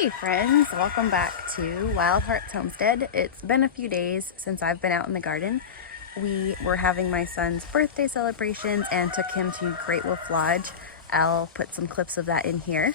Hey friends, welcome back to Wild Hearts Homestead. It's been a few days since I've been out in the garden. We were having my son's birthday celebrations and took him to Great Wolf Lodge. I'll put some clips of that in here.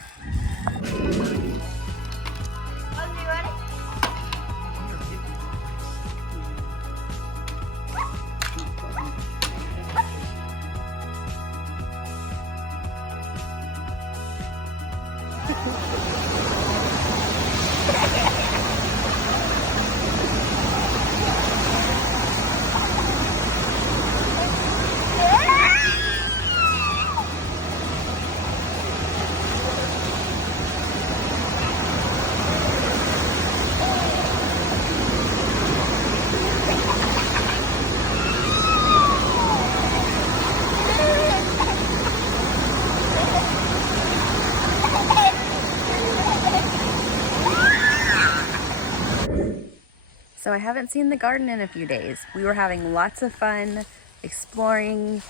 So I haven't seen the garden in a few days. We were having lots of fun exploring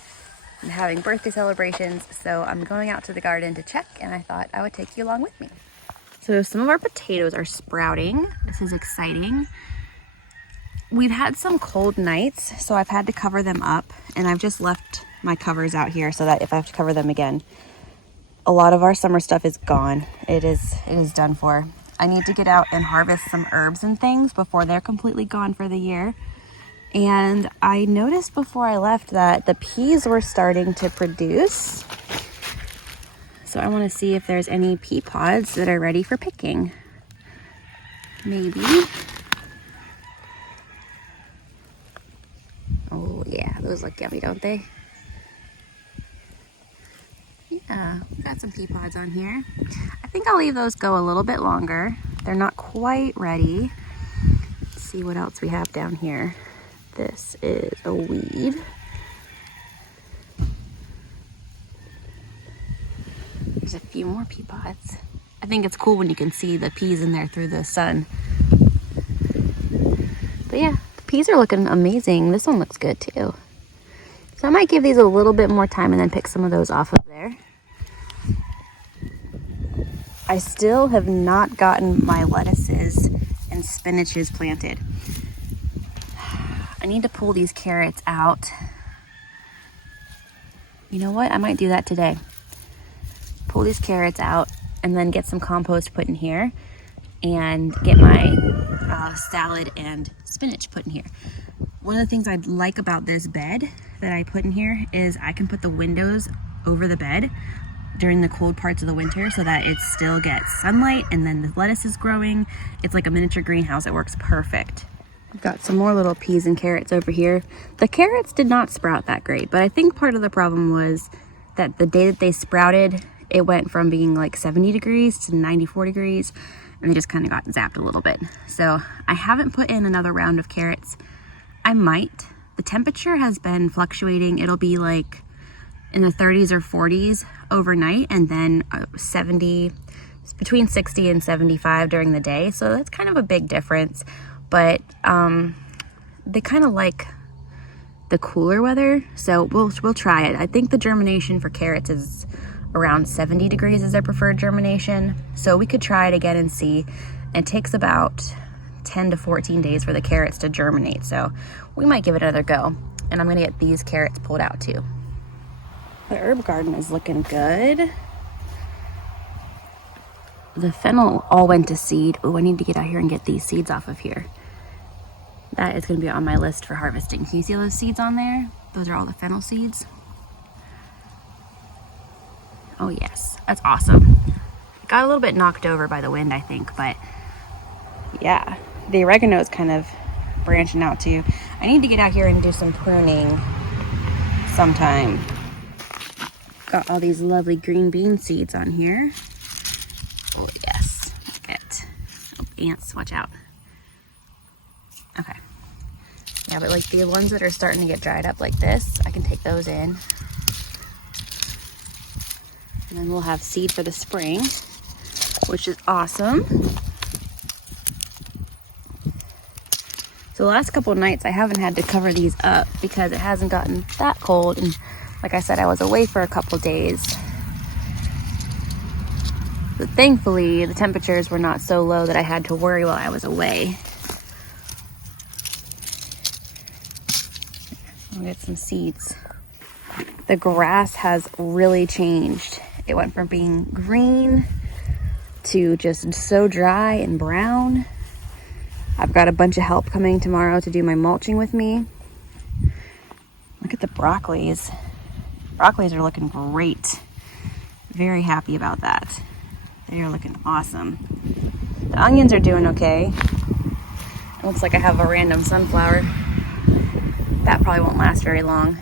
and having birthday celebrations. So I'm going out to the garden to check, and I thought I would take you along with me. So some of our potatoes are sprouting. This is exciting. We've had some cold nights, so I've had to cover them up, and I've just left my covers out here so that if I have to cover them again, a lot of our summer stuff is gone. It is done for. I need to get out and harvest some herbs and things before they're completely gone for the year. And I noticed before I left that the peas were starting to produce. So I want to see if there's any pea pods that are ready for picking. Maybe. Oh yeah, those look yummy, don't they? Yeah, we've got some pea pods on here. I think I'll leave those go a little bit longer. They're not quite ready. Let's see what else we have down here. This is a weed. There's a few more pea pods. I think it's cool when you can see the peas in there through the sun. But yeah, the peas are looking amazing. This one looks good too. So I might give these a little bit more time and then pick some of those off of there. I still have not gotten my lettuces and spinaches planted. I need to pull these carrots out. You know what? I might do that today. Pull these carrots out and then get some compost put in here and get my salad and spinach put in here. One of the things I like about this bed that I put in here is I can put the windows over the bed during the cold parts of the winter so that it still gets sunlight, and then the lettuce is growing. It's like a miniature greenhouse. It works perfect. I've got some more little peas and carrots over here. The carrots did not sprout that great, but I think part of the problem was that the day that they sprouted, it went from being like 70 degrees to 94 degrees, and they just kind of got zapped a little bit. So I haven't put in another round of carrots. I might. The temperature has been fluctuating. It'll be like in the 30s or 40s overnight, and then between 60 and 75 during the day. So that's kind of a big difference, but they kind of like the cooler weather. So we'll try it. I think the germination for carrots is around 70 degrees is their preferred germination. So we could try it again and see. It takes about 10 to 14 days for the carrots to germinate. So we might give it another go. And I'm gonna get these carrots pulled out too. The herb garden is looking good. The fennel all went to seed. Oh, I need to get out here and get these seeds off of here. That is gonna be on my list for harvesting. Can you see those seeds on there? Those are all the fennel seeds. Oh yes, that's awesome. It got a little bit knocked over by the wind, I think, but yeah, the oregano is kind of branching out too. I need to get out here and do some pruning sometime. Got all these lovely green bean seeds on here. Oh yes, look at, oh, ants, watch out. Okay, yeah, but like the ones that are starting to get dried up like this, I can take those in. And then we'll have seed for the spring, which is awesome. So the last couple of nights I haven't had to cover these up because it hasn't gotten that cold, and like I said, I was away for a couple days. But thankfully, the temperatures were not so low that I had to worry while I was away. I'll get some seeds. The grass has really changed. It went from being green to just so dry and brown. I've got a bunch of help coming tomorrow to do my mulching with me. Look at the broccolis. Broccolis are looking great. Very happy about that. They are looking awesome. The onions are doing okay. It looks like I have a random sunflower. That probably won't last very long.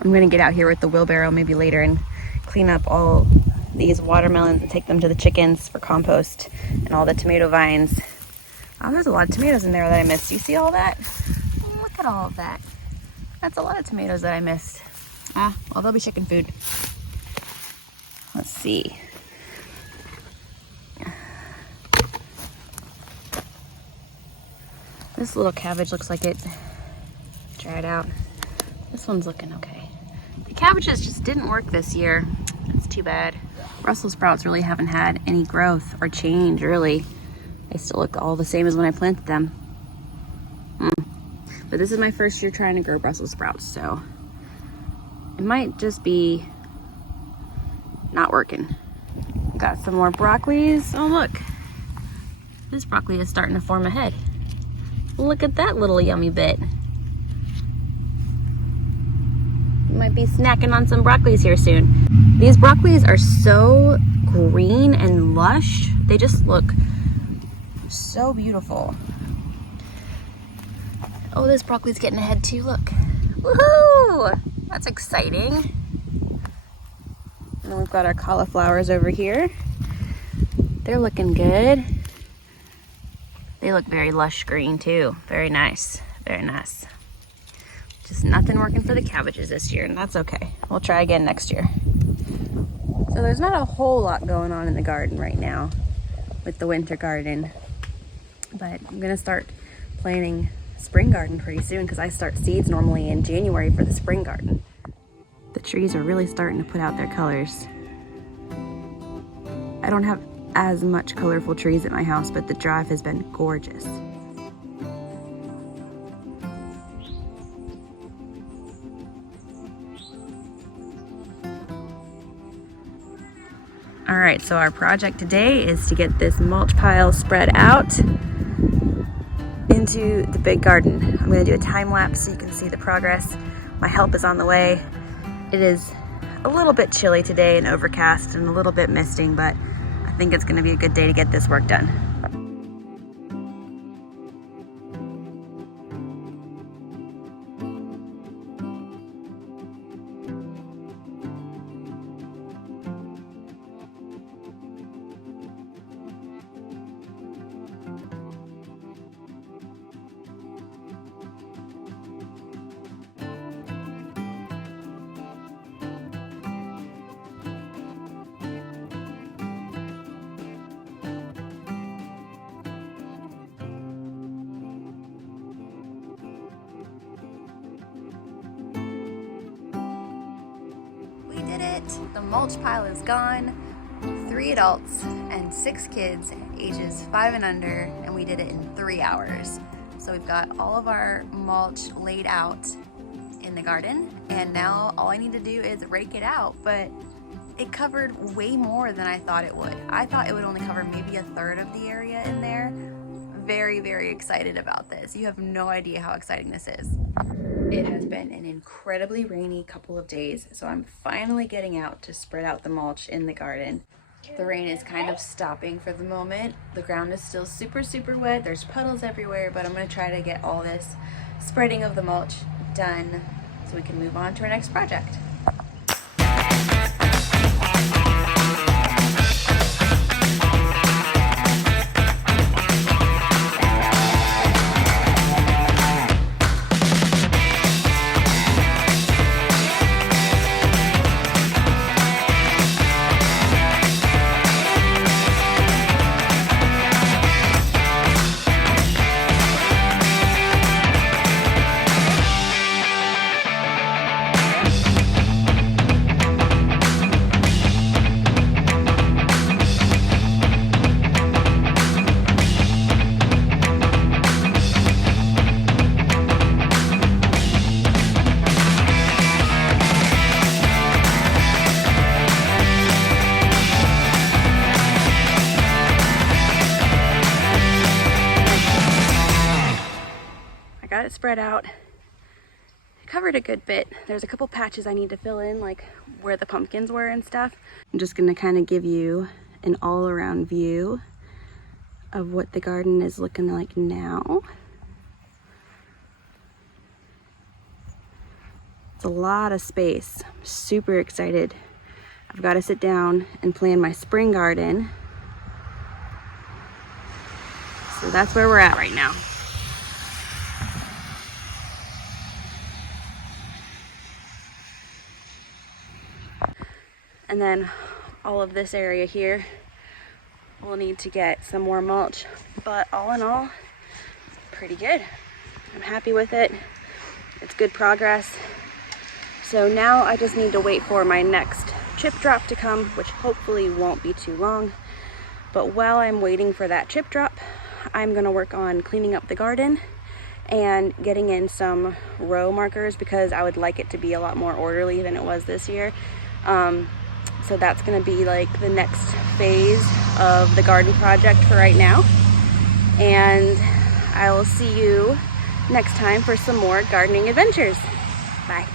I'm gonna get out here with the wheelbarrow maybe later and clean up all these watermelons and take them to the chickens for compost, and all the tomato vines. Oh, there's a lot of tomatoes in there that I missed. You see all that? Look at all of that. That's a lot of tomatoes that I missed. Well, they'll be chicken food. Let's see. This little cabbage looks like it dried out. This one's looking okay. The cabbages just didn't work this year. It's too bad. Brussels sprouts really haven't had any growth or change, really. They still look all the same as when I planted them. But this is my first year trying to grow Brussels sprouts, so it might just be not working. Got some more broccolis. Oh, look. This broccoli is starting to form a head. Look at that little yummy bit. Might be snacking on some broccolis here soon. These broccolis are so green and lush. They just look so beautiful. Oh, this broccoli's getting ahead too, look. Woohoo! That's exciting. And then we've got our cauliflowers over here. They're looking good. They look very lush green too. Very nice, very nice. Just nothing working for the cabbages this year, and that's okay. We'll try again next year. So there's not a whole lot going on in the garden right now with the winter garden, but I'm gonna start planting spring garden pretty soon because I start seeds normally in January for the spring garden. The trees are really starting to put out their colors. I don't have as much colorful trees at my house, but the drive has been gorgeous. All right, so our project today is to get this mulch pile spread out into the big garden. I'm gonna do a time lapse so you can see the progress. My help is on the way. It is a little bit chilly today and overcast and a little bit misting, but I think it's gonna be a good day to get this work done. The mulch pile is gone. 3 adults and 6 kids ages 5 and under, and we did it in 3 hours. So we've got all of our mulch laid out in the garden, and now all I need to do is rake it out, but it covered way more than I thought it would. I thought it would only cover maybe a third of the area in there. Very, very excited about this. You have no idea how exciting this is. It has been an incredibly rainy couple of days, so I'm finally getting out to spread out the mulch in the garden. The rain is kind of stopping for the moment. The ground is still super, super wet. There's puddles everywhere, but I'm gonna try to get all this spreading of the mulch done so we can move on to our next project. spread out. I covered a good bit. There's a couple patches I need to fill in, like where the pumpkins were and stuff. I'm just gonna kind of give you an all-around view of what the garden is looking like now. It's a lot of space. I'm super excited. I've got to sit down and plan my spring garden. So that's where we're at right now. And then all of this area here, we'll need to get some more mulch. But all in all, pretty good. I'm happy with it. It's good progress. So now I just need to wait for my next chip drop to come, which hopefully won't be too long. But while I'm waiting for that chip drop, I'm gonna work on cleaning up the garden and getting in some row markers because I would like it to be a lot more orderly than it was this year. So that's gonna be like the next phase of the garden project for right now. And I will see you next time for some more gardening adventures. Bye.